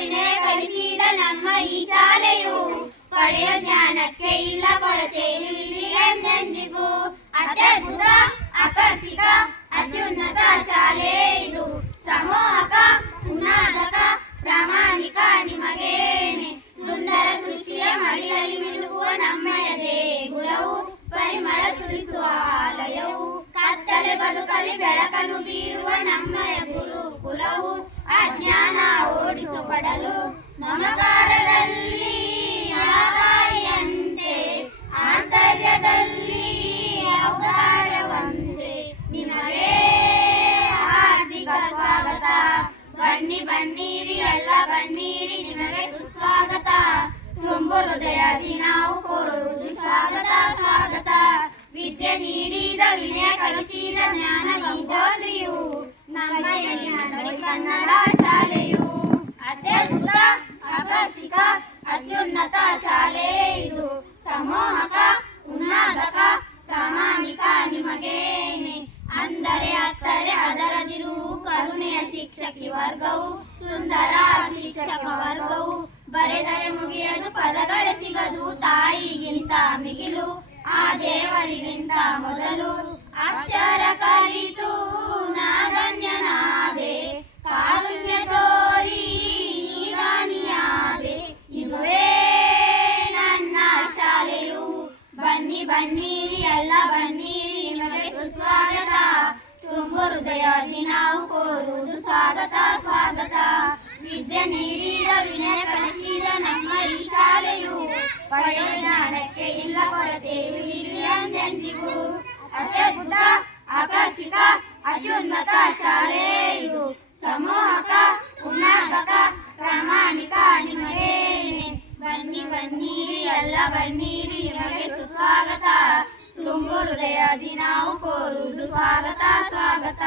ವಿನಯ ಕಲಿಸಿದ ನಮ್ಮ ಈ ಶಾಲೆಯು ಪಡೆಯ ಜ್ಞಾನಕ್ಕೆ ಇಲ್ಲ ಕೊರತೆ ಇಲ್ಲಿ ಎಂದೆಂದಿಗೂ. ಅತ್ಯದ್ಭುತ ಬನ್ನಿರಿ ಎಲ್ಲ ಬನ್ನಿರಿ, ನಿಮಗೆ ಸುಸ್ವಾಗತ. ತುಂಬು ಹೃದಯದಿ ನಾವು ಕೋರುವುದು ಸ್ವಾಗತ ಸ್ವಾಗತ. ವಿದ್ಯೆ ನೀಡಿದ ವಿನಯ ಕಲಿಸಿದ ಜ್ಞಾನ ಗಂಗೋತ್ರಿಯು. ನಮ್ಮ ಎಲ್ಲಿ ಕನ್ನಡ ಶಾಲೆಯು. ಅತ್ಯದ್ಭುತ ಆಕರ್ಷಿಕ ಅತ್ಯುನ್ನತ ಶಾಲೆ ಇದು. ಸಮೋಹಕ ಶಿಕ್ಷಕಿ ವರ್ಗವು, ಸುಂದರ ಶಿಕ್ಷಕ ವರ್ಗವು, ಬರೆದರೆ ಮುಗಿಯದು ಪದಗಳೇ ಸಿಗದು ತಾಯಿಗಿಂತ ಮಿಗಿಲು, ಆ ದೇವರಿಗಿಂತ ಮೊದಲು ಅಕ್ಷರ ಹೃದಯದಿ ನಾವು ಕೋರುವುದು ಸ್ವಾಗತ ಸ್ವಾಗತ ವಿದ್ಯೆ ನೀಡಿದ ವಿನಯ ಕಲಿಸಿದ ನಮ್ಮ ಈ ಶಾಲೆಯು ಪಡೆಯ ಜ್ಞಾನಕ್ಕೆ ಇಲ್ಲ ಕೊರತೆಯು ಇಲ್ಲಿ ಎಂದೆಂದಿಗೂ ಅತ್ಯದ್ಭುತ ಆಕರ್ಷಕ ಅತ್ಯುನ್ನತ ಶಾಲೆ ಇದು ಸಮೂಹಕ ಉನ್ನಾದಕ ಪ್ರಾಮಾಣಿಕ ನಿಮಗೇನೆ ಬನ್ನಿ ಬನ್ನಿರಿ ಎಲ್ಲ ಬನ್ನಿರಿ ನಿಮಗೆ ಸುಸ್ವಾಗತ ತುಂಬು ಹೃದಯದಿ ನಾವು ಕೋರುವುದು ಸ್ವಾಗತ ಸ್ವಾಗತ